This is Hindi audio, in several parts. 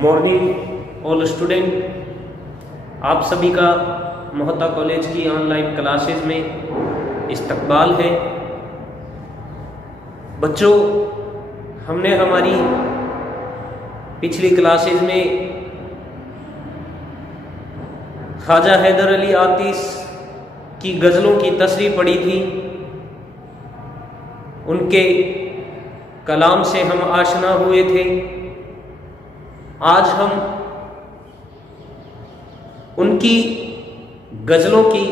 मॉर्निंग ऑल स्टूडेंट, आप सभी का मोहता कॉलेज की ऑनलाइन क्लासेस में इस्तकबाल है। बच्चों, हमने हमारी पिछली क्लासेस में ख्वाजा हैदर अली आतिश की गज़लों की तशरीह पढ़ी थी। उनके कलाम से हम आशना हुए थे। आज हम उनकी गज़लों की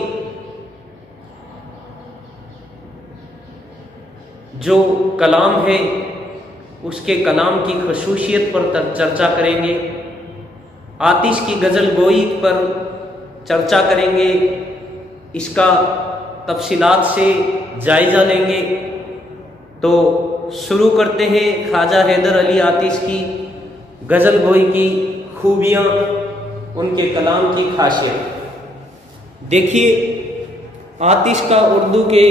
जो कलाम है उसके कलाम की ख़ुसूसियत पर चर्चा करेंगे। आतिश की गज़ल गोई पर चर्चा करेंगे, इसका तफसीलात से जायज़ा लेंगे। तो शुरू करते हैं ख्वाजा हैदर अली आतिश की गज़ल गोई की खूबियाँ, उनके कलाम की खासियत। देखिए, आतिश का उर्दू के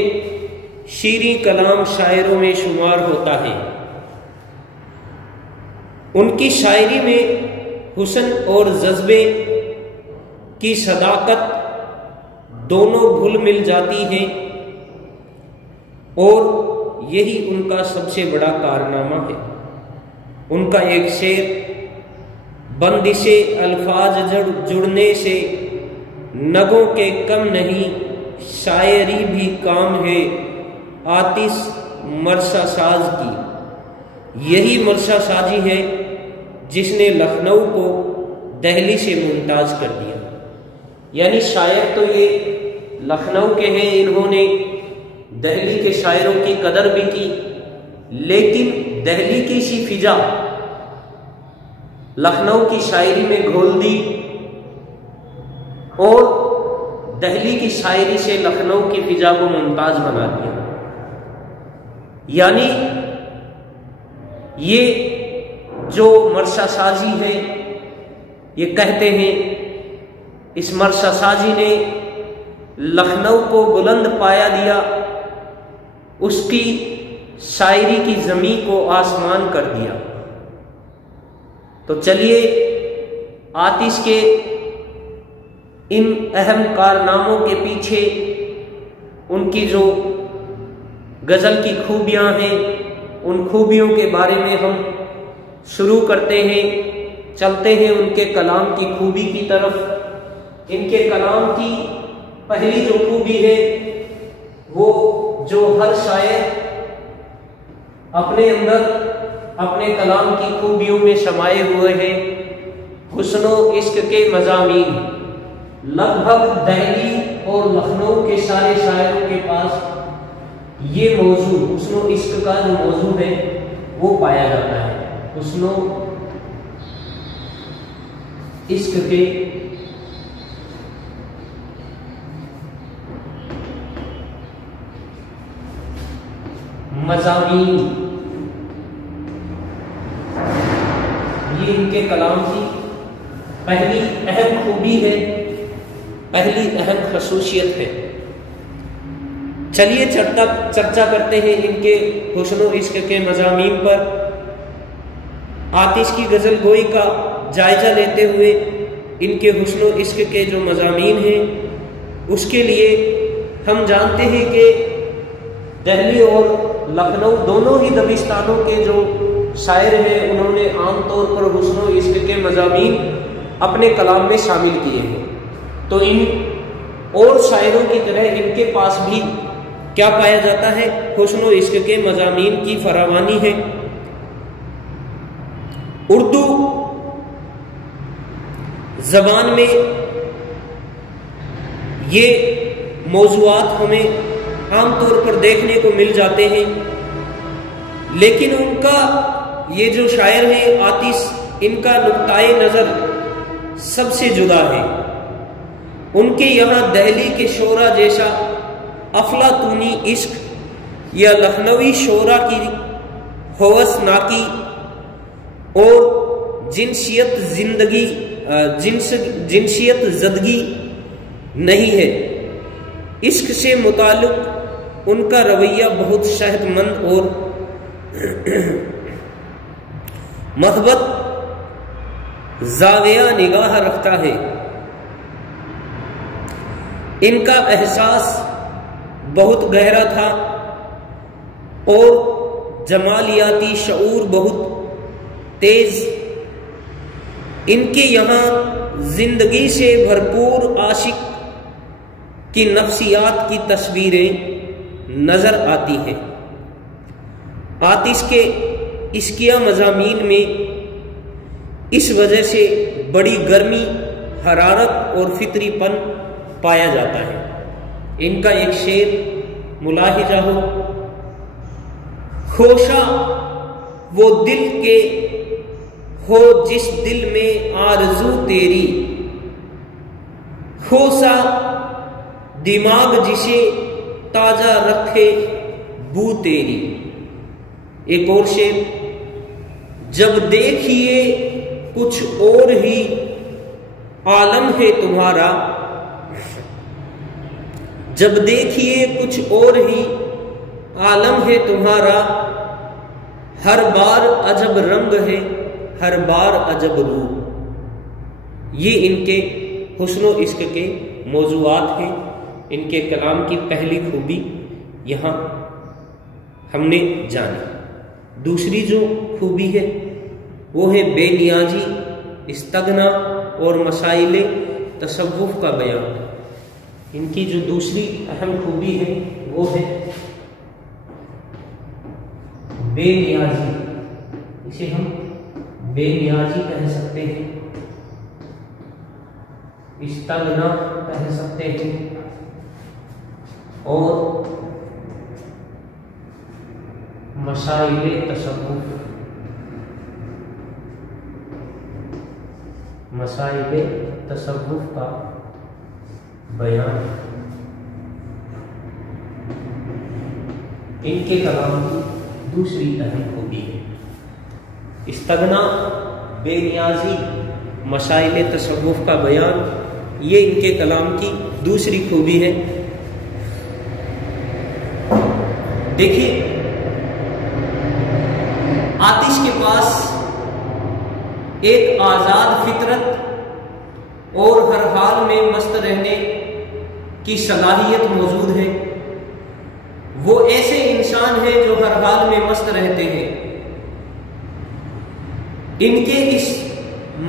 शीरी कलाम शायरों में शुमार होता है। उनकी शायरी में हुस्न और जज्बे की सदाकत दोनों घुल मिल जाती हैं और यही उनका सबसे बड़ा कारनामा है। उनका एक शेर, बंदिशे अल्फाज जुड़ने से नगों के कम नहीं, शायरी भी काम है आतिश मरसा साज की। यही मरसा साजी है जिसने लखनऊ को दिल्ली से मुमताज कर दिया। यानी शायर तो ये लखनऊ के हैं, इन्होंने दिल्ली के शायरों की कदर भी की, लेकिन दिल्ली की सी फिजा लखनऊ की शायरी में घोल दी और दिल्ली की शायरी से लखनऊ की फिजा को मुमताज बना दिया। यानी ये जो मरसा साजी है, ये कहते हैं इस मरसा साजी ने लखनऊ को बुलंद पाया दिया, उसकी शायरी की ज़मीन को आसमान कर दिया। तो चलिए, आतिश के इन अहम कारनामों के पीछे उनकी जो गज़ल की खूबियाँ हैं, उन खूबियों के बारे में हम शुरू करते हैं। चलते हैं उनके कलाम की खूबी की तरफ। इनके कलाम की पहली जो खूबी है, वो जो हर शायर अपने अंदर अपने कलाम की खूबियों में समाये हुए हैं, हुस्नो इश्क के मज़ामीन। लगभग दिल्ली और लखनऊ के सारे शायरों के पास ये मौजू, हुस्नो इश्क का जो मौजू है वो पाया जाता है। हुस्नो इश्क के मज़ामीन, ये इनके कलाम की पहली अहम खूबी है, पहली अहम खसूसियत है। चलिए चर्चा करते हैं इनके हुस्नो इश्क के मज़ामीन पर। आतिश की गज़ल गोई का जायजा लेते हुए इनके हुस्नो इश्क के जो मज़ामीन हैं, उसके लिए हम जानते हैं कि दिल्ली और लखनऊ दोनों ही दबिस्तानों के जो शायर हैं, उन्होंने आमतौर पर हुस्नो इश्क के मज़ामीन अपने कलाम में शामिल किए हैं। तो इन और शायरों की तरह इनके पास भी क्या पाया जाता है? हुस्नो इश्क के मज़ामीन की फरावानी है। उर्दू ज़बान में ये मौज़ूआत हमें आमतौर पर देखने को मिल जाते हैं, लेकिन उनका ये जो शायर है आतिश, इनका नुक्ताए नज़र सबसे जुदा है। उनके यहाँ दिल्ली के शोरा जैसा अफलातूनी इश्क या लखनवी शोरा की हवसनाकी और जिनसियत ज़दगी नहीं है। इश्क से मुताल्लिक उनका रवैया बहुत सेहतमंद और महबत ज़ाविया निगाह रखता है। इनका एहसास बहुत गहरा था और जमालियाती शऊर बहुत तेज। इनके यहाँ जिंदगी से भरपूर आशिक की नफ्सियात की तस्वीरें नजर आती हैं। आतिश के इश्किया मज़ामीन में इस वजह से बड़ी गर्मी, हरारत और फितरीपन पाया जाता है। इनका एक शेर मुलाहिजा हो, खोशा वो दिल के हो जिस दिल में आरज़ू तेरी, खोसा दिमाग जिसे ताजा रखे बू तेरी। एक और शेर, जब देखिए कुछ और ही आलम है तुम्हारा, जब देखिए कुछ और ही आलम है तुम्हारा, हर बार अजब रंग है हर बार अजब रूप। ये इनके हुस्नो इश्क के मौजूआत हैं। इनके कलाम की पहली खूबी यहाँ हमने जानी। दूसरी जो खूबी है वो है बेनियाजी, इस्तगना और मसाइले तसव्वुफ का बयान। इनकी जो दूसरी अहम खूबी है वो है बेनियाजी। इसे हम बेनियाजी कह सकते हैं, इस्तगना कह सकते हैं और मसाइले तसव्वुफ, मसाइले तसव्वुफ का बयान इनके कलाम की दूसरी अहम खूबी है। इस्तगना, बेनियाजी, मसाइले तसव्वुफ का बयान, ये इनके कलाम की दूसरी खूबी है। देखिए, आतिश के पास एक आजाद फितरत और हर हाल में मस्त रहने की सलाहियत मौजूद है। वो ऐसे इंसान हैं जो हर हाल में मस्त रहते हैं। इनके इस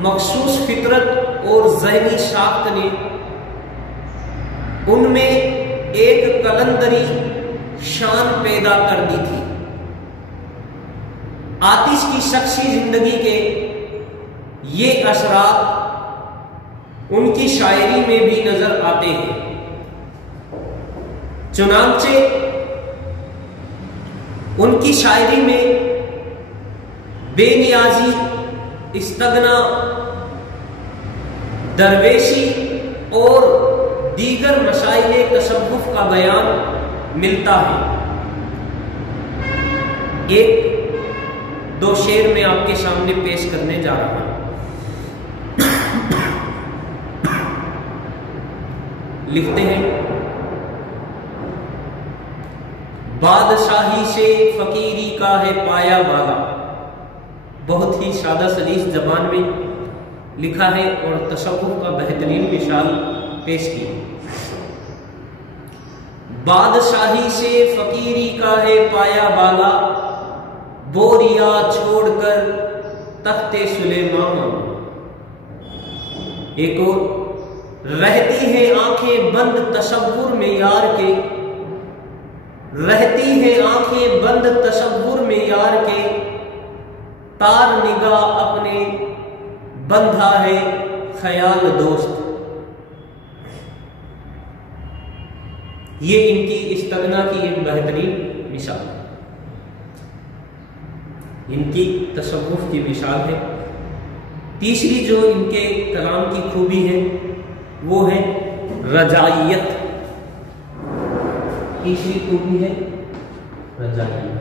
मखसूस फितरत और ज़हनी साख्त ने उनमें एक कलंदरी शान पैदा कर दी थी। आतिश की शख्सी जिंदगी के ये असरात उनकी शायरी में भी नजर आते हैं। चुनांचे उनकी शायरी में बेनियाजी, इस्तगना, दरवेशी और दीगर मसाइले तसव्वुफ का बयान मिलता है। एक दो शेर मैं आपके सामने पेश करने जा रहा हूं। लिखते हैं, बादशाही से फकीरी का है पाया बाला। बहुत ही सादा सलीस जबान में लिखा है और तसव्वुफ का बेहतरीन मिसाल पेश की। बादशाही से फकीरी का है पाया बाला, बोरिया छोड़कर तख्ते सुलेमान। एक और, रहती है आंखें बंद तसव्वुर में यार के, रहती है आंखें बंद तसव्वुर में यार के, तार निगाह अपने बंधा है ख्याल दोस्त। ये इनकी इस्तगना की एक बेहतरीन मिसाल है, इनकी तसव्वुफ की मिसाल है। तीसरी जो इनके कलाम की खूबी है वो है रजाइयत। तीसरी खूबी है रजाइयत।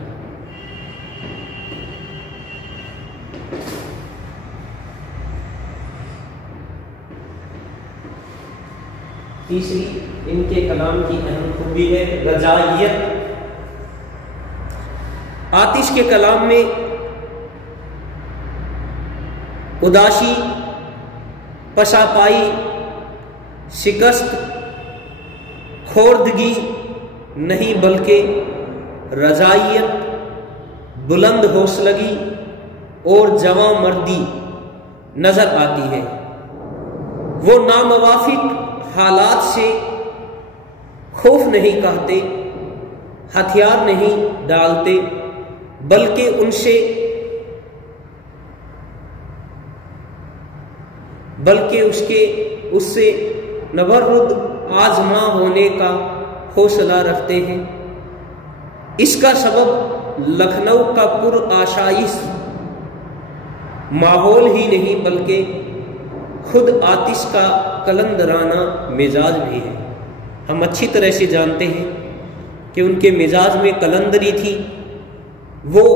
तीसरी इनके कलाम की अहम खूबी है रजाइयत। आतिश के कलाम में उदासी, पशापाई, शिकस्त, खोर्दगी नहीं बल्कि रजाइयत, बुलंद हौसलगी और जवां मर्दी नजर आती है। वो नामवाफिक हालात से खौफ नहीं कहते, हथियार नहीं डालते, बल्कि उससे नबरुद आजमा होने का हौसला रखते हैं। इसका सबब लखनऊ का पुरआशाइश माहौल ही नहीं बल्कि खुद आतिश का कलंदराना मिजाज भी है। हम अच्छी तरह से जानते हैं कि उनके मिजाज में कलंदरी थी। वो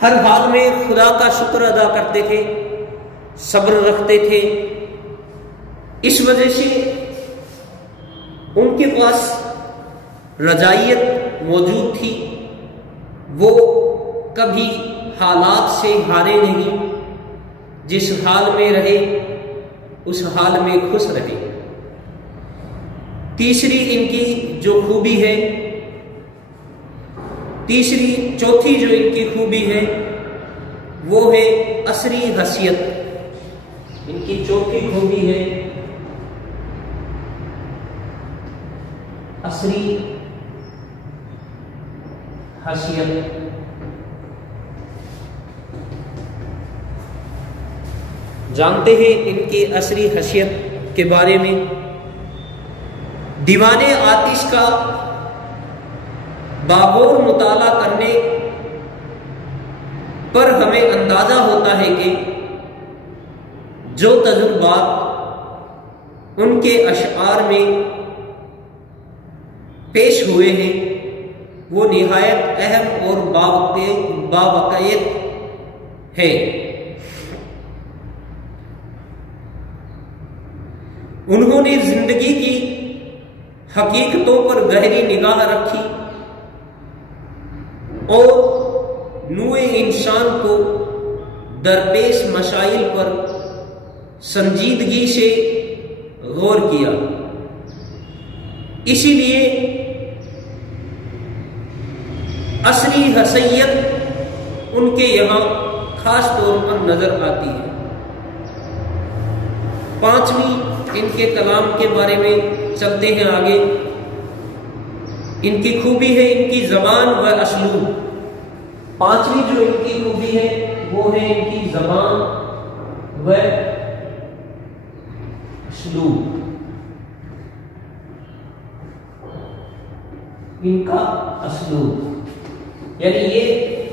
हर हाल में खुदा का शुक्र अदा करते थे, सब्र रखते थे। इस वजह से उनके पास रजाइयत मौजूद थी। वो कभी हालात से हारे नहीं, जिस हाल में रहे उस हाल में खुश रहे। तीसरी इनकी जो खूबी है, चौथी जो इनकी खूबी है वो है असरी हसीयत। इनकी चौथी खूबी है असरी हसीयत। जानते हैं इनके असरी हसीयत के बारे में। दीवाने आतिश का बागौर मुताला करने पर हमें अंदाजा होता है कि जो तजुर्बात उनके अशआर में पेश हुए हैं वो निहायत अहम और बावक़ियत है। उन्होंने जिंदगी की हकीकतों पर गहरी निगाह रखी और नूए इंसान को दरपेश मसाइल पर संजीदगी से गौर किया। इसीलिए असली हसीयत उनके यहाँ खास तौर पर नजर आती है। पांचवी इनके कलाम के बारे में चलते हैं आगे। इनकी खूबी है इनकी जबान व असलूब। पांचवी जो इनकी खूबी है वो है इनकी जबान व असलूब। इनका असलूब यानी ये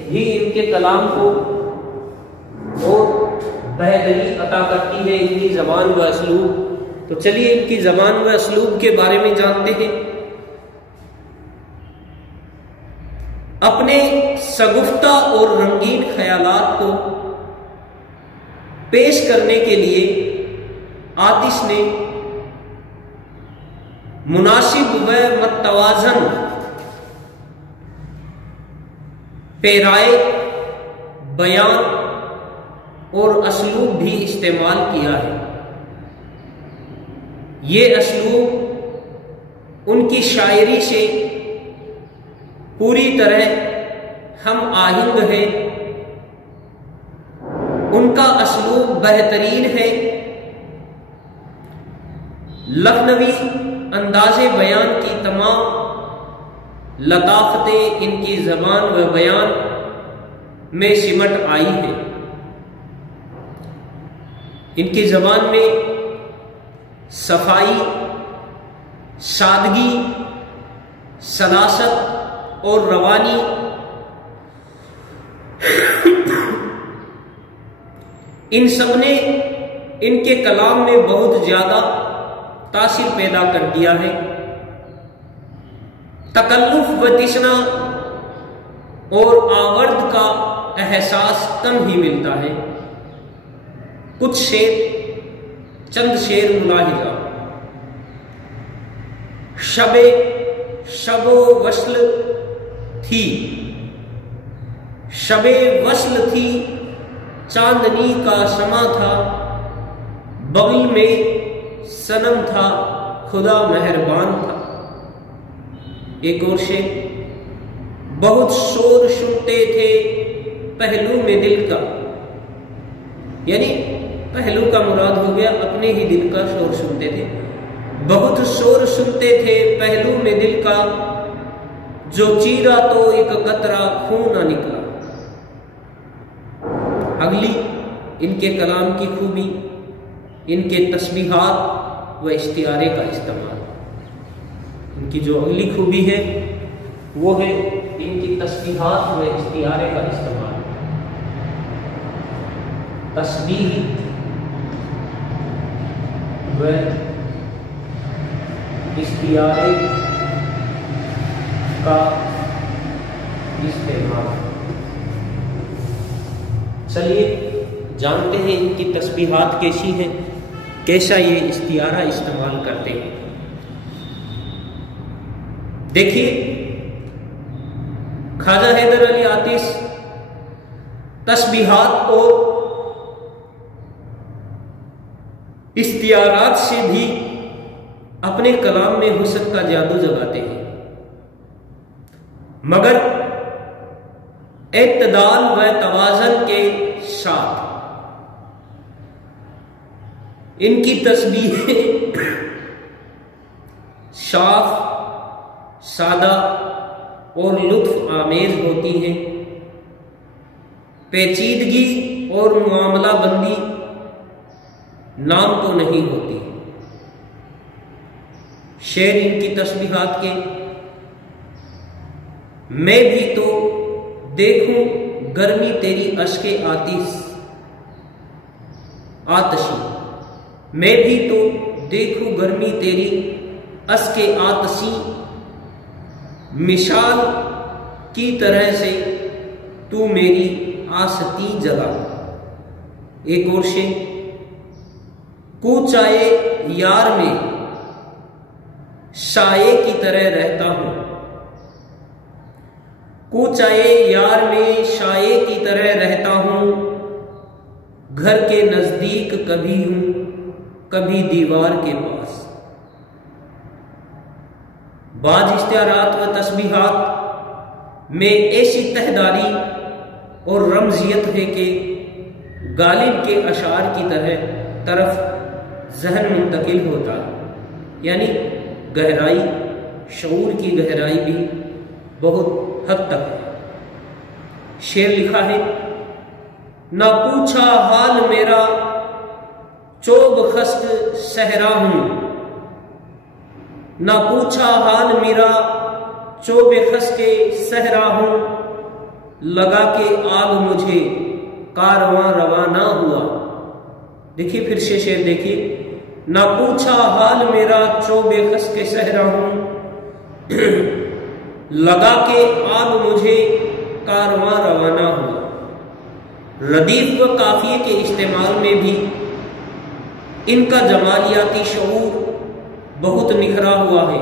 भी इनके कलाम को और बेहतरी अता करती है इनकी जबान व असलूब। तो चलिए इनकी जबान व असलूब के बारे में जानते हैं। अपने सगुफ्ता और रंगीन ख्यालात को पेश करने के लिए आतिश ने मुनासिब व मतवाजन पेराए बयान और असलूब भी इस्तेमाल किया है। ये असलूब उनकी शायरी से पूरी तरह हम आहिंग है। उनका असलूब बेहतरीन है। लखनवी अंदाज़े बयान की तमाम लताफतें इनकी ज़बान व बयान में सिमट आई है। इनकी ज़बान में सफाई, सादगी, सलासत और रवानी इन सब ने इनके कलाम में बहुत ज्यादा तासीर पैदा कर दिया है। तकल्लुफ व तिश्ना और आवर्त का एहसास कम ही मिलता है। कुछ शेर, चंद शेर मुलाहिजा। शबो वस्ल थी, शबे वस्ल थी, चांदनी का समा था, बगल में सनम था, खुदा मेहरबान था। एक और शेर, बहुत शोर सुनते थे पहलू में दिल का, यानी पहलू का मुराद हो गया अपने ही दिल का शोर सुनते थे। बहुत शोर सुनते थे पहलू में दिल का, जो चीरा तो एक कतरा खून ना निकला। अगली इनके कलाम की खूबी, इनके तस्बीहात व इश्तियारे का इस्तेमाल। इनकी जो अगली खूबी है वो है इनकी तस्बीहात व इश्तियारे का इस्तेमाल। तस्बीह व इश्तियारे का इस्तेमाल। चलिए जानते हैं इनकी तस्बीहात कैसी हैं, कैसा ये इश्तियारा इस्तेमाल करते हैं। देखिए, ख्वाजा हैदर अली आतिश तस्बीहात और इश्तियारात से भी अपने कलाम में हुस्न का जादू जगाते हैं, मगर इत्तदाल व तवाज़न के साथ। इनकी तस्बीहें साफ, सादा और लुत्फ आमेज होती हैं। पेचीदगी और मामला बंदी नाम तो नहीं होती। शेर इनकी तस्बीहात के, मैं भी तो देखूं गर्मी तेरी अश्के आतशी, मैं भी तो देखूं गर्मी तेरी अश्के आतशी, मिसाल की तरह से तू मेरी आसती जगा। एक और शेर, कूचाए यार में साये की तरह रहता हूं, कूचाए यार में साये की तरह रहता हूं, घर के नजदीक कभी हूं कभी दीवार के पास। बाज इश्तियारात व तस्बीहात में ऐसी तहदारी और रमजियत है कि गालिब के अशार की तरफ जहन मुंतकिल होता, यानी गहराई, शऊर की गहराई भी बहुत हद तक है। शेर लिखा है, ना पूछा हाल मेरा चोब खस्क सहरा हूं, ना पूछा हाल मेरा चोबे खस्के सहरा हूं, लगा के आग मुझे कारवां रवाना हुआ। देखिए फिर से शेर देखिए, ना पूछा हाल मेरा चोबे खस्के सहरा हूं, लगा के आग मुझे कारवां रवाना हुआ। रदीफ व काफिये के इस्तेमाल में भी इनका जमालियाती शऊर बहुत निखरा हुआ है।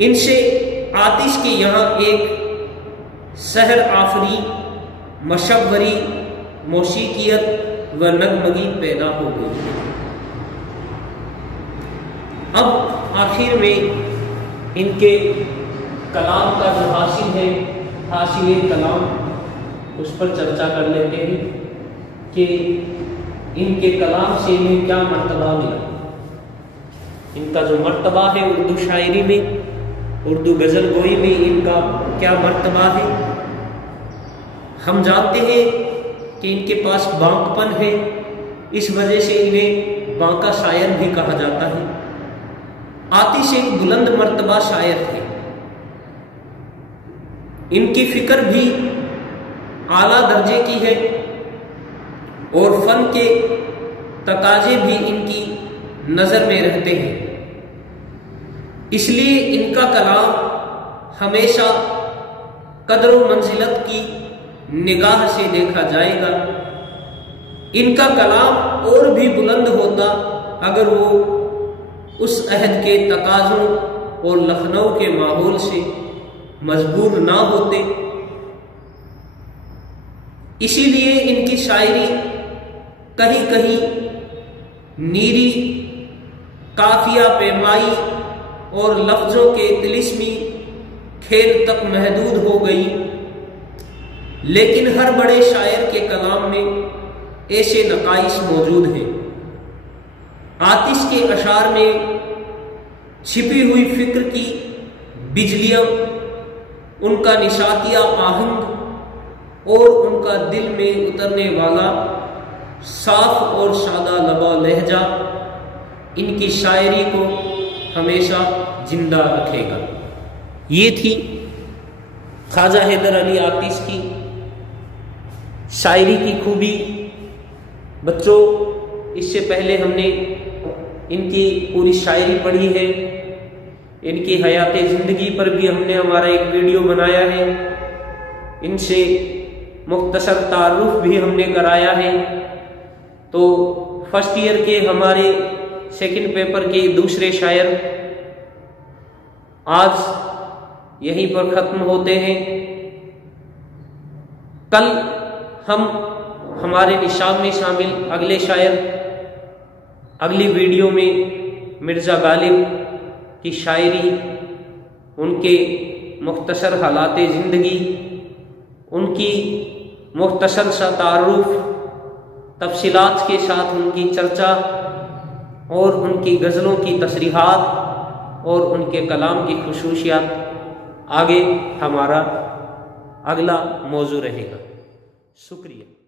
इनसे आतिश के यहाँ एक सहर आफरी, मशव्वरी, मौसीकियत व नगमगी पैदा हो गई। अब आखिर में इनके कलाम का जो हासिल है, हासिल कलाम, उस पर चर्चा कर लेते हैं कि इनके कलाम से इन्हें क्या मर्तबा मिला। इनका जो मर्तबा है उर्दू शायरी में, उर्दू गज़ल गोई में इनका क्या मर्तबा है। हम जानते हैं कि इनके पास बांकपन है, इस वजह से इन्हें बांका शायर भी कहा जाता है। आतिश एक बुलंद मर्तबा शायर थे। इनकी फिक्र भी आला दर्जे की है और फन के तकाजे भी इनकी नजर में रहते हैं। इसलिए इनका कलाम हमेशा कदर व मंजिलत की निगाह से देखा जाएगा। इनका कलाम और भी बुलंद होता अगर वो उस अहद के तकाज़ों और लखनऊ के माहौल से मजबूर ना होते। इसीलिए इनकी शायरी कहीं कहीं नीरी, काफिया पेमाई और लफ्जों के तिलिस्मी खेल तक महदूद हो गई। लेकिन हर बड़े शायर के कलाम में ऐसे नकाइस मौजूद हैं। आतिश के अशार में छिपी हुई फिक्र की बिजलियां, उनका निशातिया आहंग और उनका दिल में उतरने वाला साफ और सादा लबा लहजा इनकी शायरी को हमेशा जिंदा रखेगा। ये थी ख्वाजा हैदर अली आतिश की शायरी की खूबी। बच्चों, इससे पहले हमने इनकी पूरी शायरी पढ़ी है, इनकी हयात ज़िंदगी पर भी हमने हमारा एक वीडियो बनाया है, इनसे मुख्तसर तारुफ भी हमने कराया है। तो फर्स्ट ईयर के हमारे सेकंड पेपर के दूसरे शायर आज यहीं पर ख़त्म होते हैं। कल हम हमारे निशाब में शामिल अगले शायर अगली वीडियो में मिर्ज़ा गालिब की शायरी, उनके मुख्तसर हालात ज़िंदगी, उनकी मुख्तसर सा तारुफ, तफसीलात के साथ उनकी चर्चा और उनकी गज़लों की तसरीहात और उनके कलाम की खुसूसियात आगे हमारा अगला मौजू रहेगा। शुक्रिया।